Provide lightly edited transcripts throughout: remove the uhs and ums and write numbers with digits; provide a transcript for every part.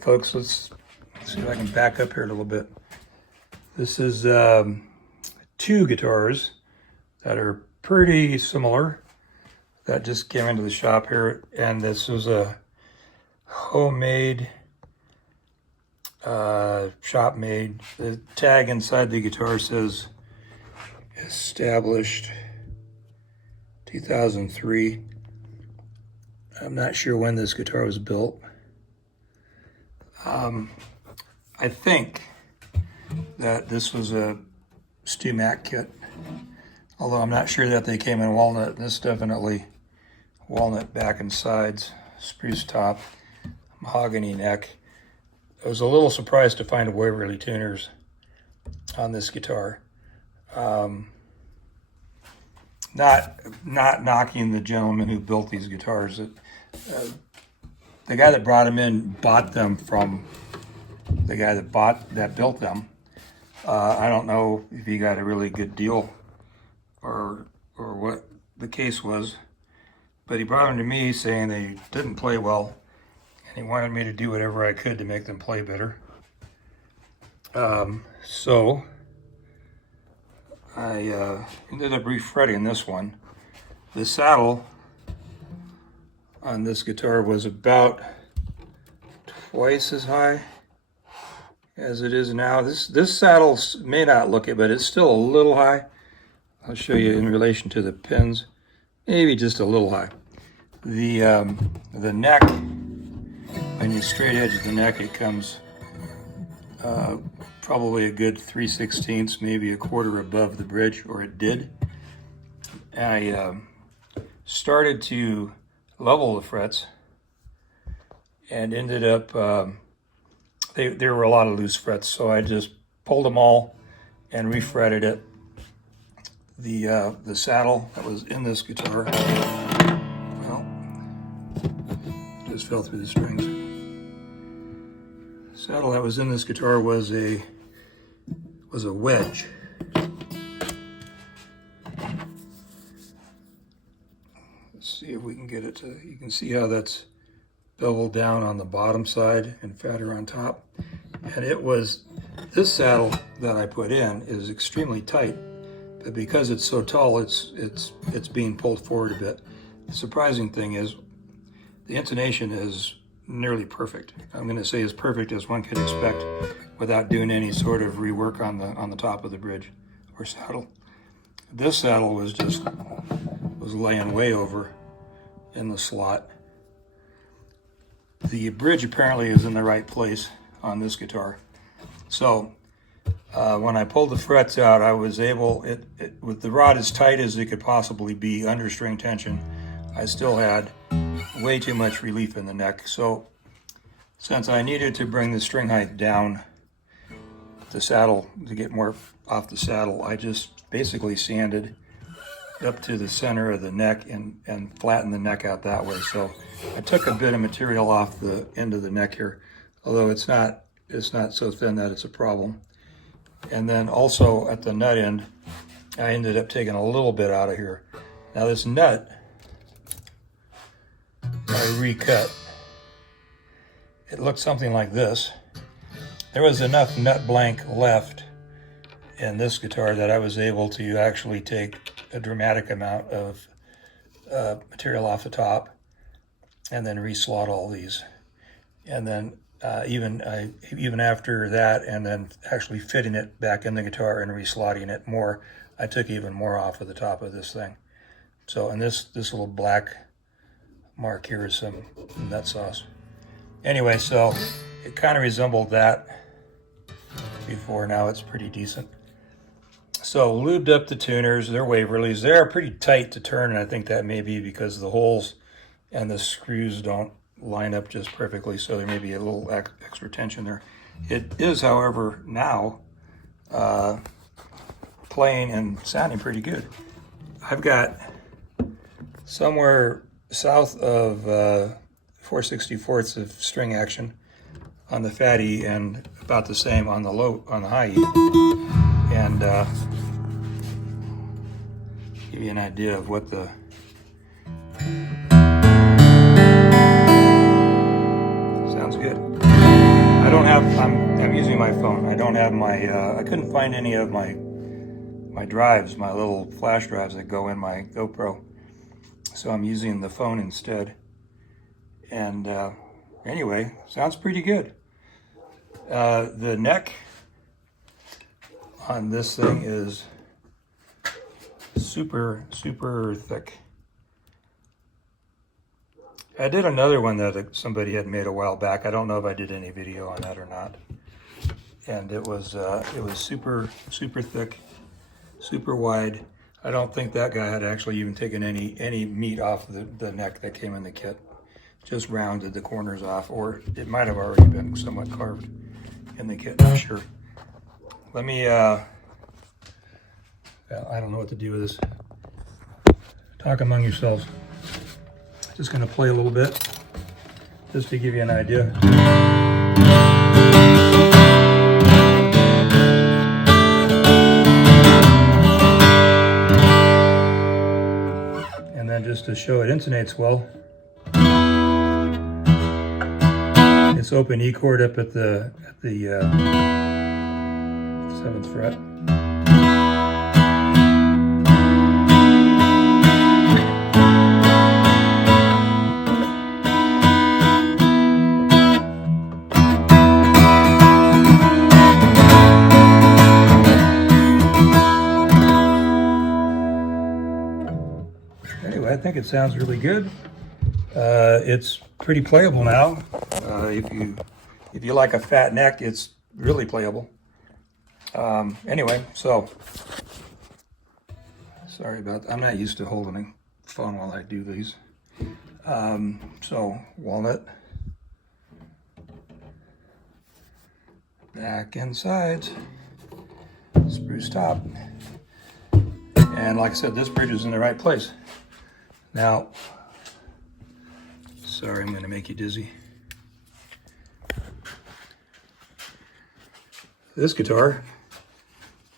folks, let's see if I can back up here a little bit. This is two guitars that are pretty similar that just came into the shop here, and this was a homemade, shop made. The tag inside the guitar says established 2003. I'm not sure when this guitar was built. I think that this was a Stu Mac kit, although I'm not sure that they came in walnut. This definitely walnut back and sides, spruce top, mahogany neck. I was a little surprised to find Waverly tuners on this guitar. Not knocking the gentleman who built these guitars. The guy that brought them in bought them from the guy that built them. I don't know if he got a really good deal or what the case was, but he brought them to me saying they didn't play well, and he wanted me to do whatever I could to make them play better. So I ended up refretting this one. The saddle on this guitar was about twice as high as it is now. This saddle may not look it, but it's still a little high. I'll show you in relation to the pins, maybe just a little high. The neck, when you straight edge the neck, it comes probably a good 3/16, maybe a quarter above the bridge, or it did. I started to level the frets and ended up, there were a lot of loose frets, so I just pulled them all and refretted it. The saddle that was in this guitar, well, just fell through the strings. The saddle that was in this guitar was a wedge. Let's see if we can get it to, you can see how that's beveled down on the bottom side and fatter on top. And it was, this saddle that I put in is extremely tight, but because it's so tall, it's being pulled forward a bit. The surprising thing is the intonation is nearly perfect. I'm going to say as perfect as one could expect without doing any sort of rework on the top of the bridge or saddle. This saddle was laying way over in the slot. The bridge apparently is in the right place on this guitar. So when I pulled the frets out, I was able, with the rod as tight as it could possibly be under string tension, I still had way too much relief in the neck. So since I needed to bring the string height down the saddle to get more off the saddle, I just basically sanded up to the center of the neck and flattened the neck out that way. So I took a bit of material off the end of the neck here, although it's not so thin that it's a problem. And then also at the nut end, I ended up taking a little bit out of here. Now this nut, I recut. It looked something like this. There was enough nut blank left in this guitar that I was able to actually take a dramatic amount of material off the top and then reslot all these. And then even after that, and then actually fitting it back in the guitar and reslotting it more, I took even more off of the top of this thing. So, and this little black mark here is some nut sauce. Anyway, so it kind of resembled that before. Now it's pretty decent. So lubed up the tuners. They're Waverlys. They're pretty tight to turn, and I think that may be because the holes and the screws don't line up just perfectly, so there may be a little extra tension there. It is, however, now playing and sounding pretty good. I've got somewhere south of 4/64 of string action on the fatty and about the same on the high E. And give you an idea of what the sounds good. have, I'm using my phone. I don't have my, I couldn't find any of my drives, my little flash drives that go in my GoPro. So I'm using the phone instead. And anyway, sounds pretty good. The neck on this thing is super, super thick. I did another one that somebody had made a while back. I don't know if I did any video on that or not. And it was super, super thick, super wide. I don't think that guy had actually even taken any meat off the neck that came in the kit. Just rounded the corners off, or it might have already been somewhat carved in the kit, not sure. Let me, I don't know what to do with this. Talk among yourselves. Just gonna play a little bit, just to give you an idea. And then just to show it intonates well, it's open E chord up at the 7th fret. Anyway, I think it sounds really good. It's pretty playable now. If you like a fat neck, it's really playable. Anyway, so sorry about that. I'm not used to holding a phone while I do these. So walnut, back and sides, spruce top, and like I said, this bridge is in the right place. Now, sorry, I'm going to make you dizzy. This guitar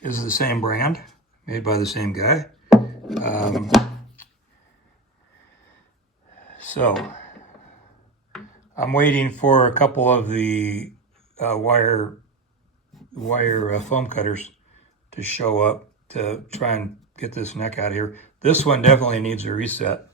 is the same brand, made by the same guy. So, I'm waiting for a couple of the wire foam cutters to show up to try and get this neck out of here. This one definitely needs a reset.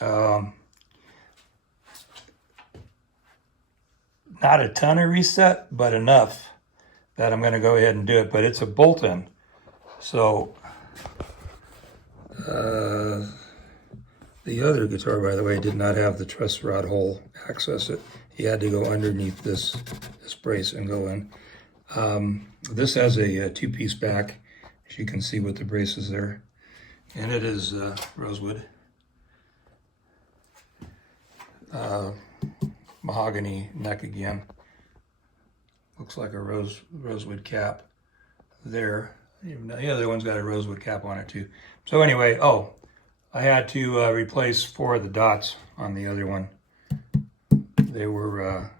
Not a ton of reset, but enough that I'm going to go ahead and do it. But it's a bolt-in. So, the other guitar, by the way, did not have the truss rod hole access it. He had to go underneath this brace and go in. This has a two-piece back, as you can see with the braces there. And it is rosewood. Mahogany neck again. Looks like a rosewood cap there. The other one's got a rosewood cap on it too. So anyway, I had to replace 4 of the dots on the other one. They were,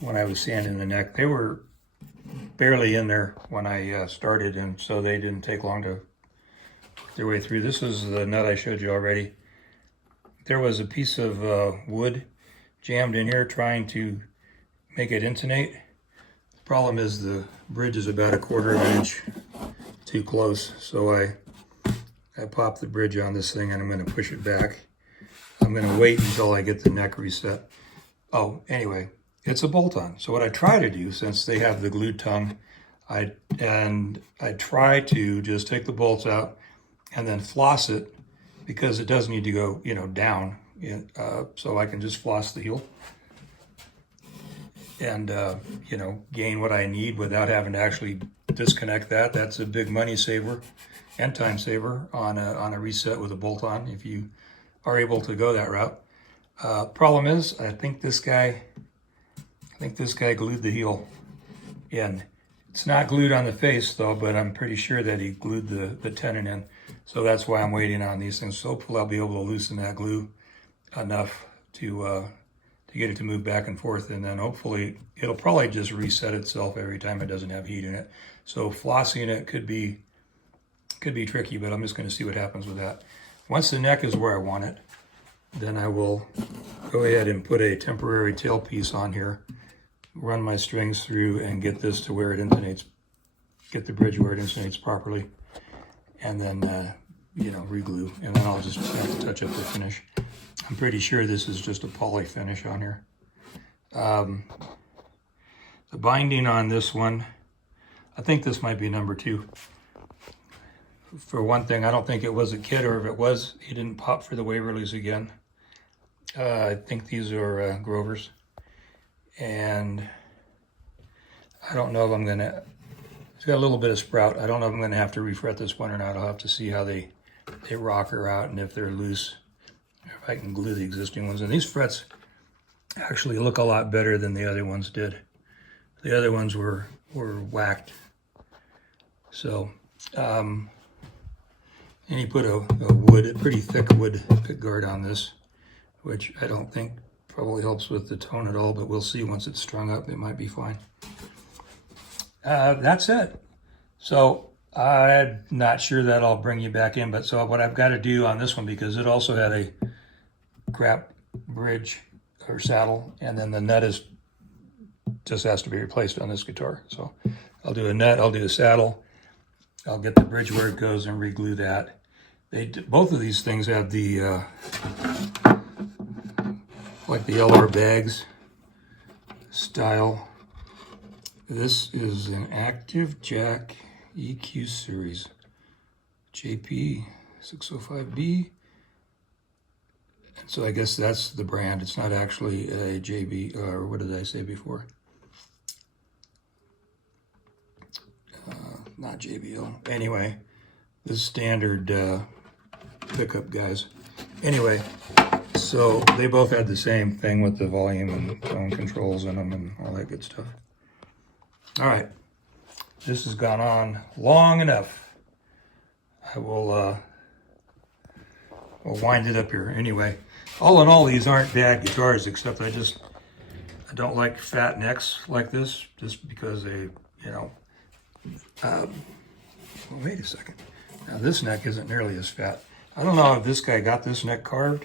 when I was sanding the neck, they were barely in there when I started, and so they didn't take long to work their way through. This is the nut I showed you already. There was a piece of wood jammed in here trying to make it intonate. The problem is the bridge is about 1/4 inch too close, so I popped the bridge on this thing and I'm going to push it back. I'm going to wait until I get the neck reset. Anyway, it's a bolt-on. So what I try to do, since they have the glued tongue, I try to just take the bolts out and then floss it, because it does need to go, down. So I can just floss the heel and, gain what I need without having to actually disconnect that. That's a big money saver and time saver on a reset with a bolt-on, if you are able to go that route. Problem is, I think this guy glued the heel in. It's not glued on the face though, but I'm pretty sure that he glued the tenon in. So that's why I'm waiting on these things. So hopefully I'll be able to loosen that glue enough to get it to move back and forth, and then hopefully it'll probably just reset itself every time it doesn't have heat in it. So flossing it could be tricky, but I'm just going to see what happens with that. Once the neck is where I want it, then I will go ahead and put a temporary tailpiece on here run my strings through and get this to where it intonates, get the bridge where it intonates properly, and then, you know, reglue, and then I'll just have to touch up the finish. I'm pretty sure this is just a poly finish on here. The binding on this one, I think this might be number 2. For one thing, I don't think it was a kit, or if it was, he didn't pop for the Waverleys again. I think these are Grovers. And I don't know if I'm gonna, it's got a little bit of sprout. I don't know if I'm gonna have to refret this one or not. I'll have to see how they rock her out, and if they're loose, if I can glue the existing ones. And these frets actually look a lot better than the other ones did. The other ones were whacked. So, and he put a pretty thick wood pick guard on this, which I don't think probably helps with the tone at all, but we'll see once it's strung up. It might be fine. That's it. So I'm not sure that I'll bring you back in, but so what I've got to do on this one, because it also had a crap bridge or saddle, and then the nut just has to be replaced on this guitar. So I'll do a nut, I'll do a saddle, I'll get the bridge where it goes and reglue that. Both of these things have the like the LR bags style. This is an Active Jack EQ series, JP 605B. And so I guess that's the brand. It's not actually a JB, or what did I say before? Not JBL. Anyway, this is standard pickup, guys. Anyway, so they both had the same thing with the volume and tone controls in them and all that good stuff. All right, this has gone on long enough. I will I'll wind it up here. Anyway, all in all, these aren't bad guitars, except I don't like fat necks like this, just because they, you know, well, wait a second. Now this neck isn't nearly as fat. I don't know if this guy got this neck carved.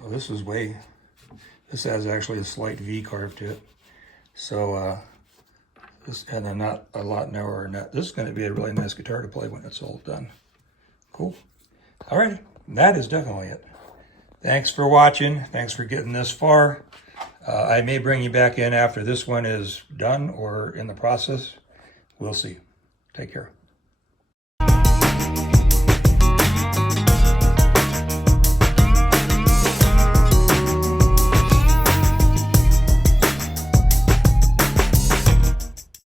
Well, this has actually a slight V carve to it. So, this, and a not a lot narrower nut. This is going to be a really nice guitar to play when it's all done. Cool. All right, that is definitely it. Thanks for watching. Thanks for getting this far. I may bring you back in after this one is done or in the process. We'll see. Take care.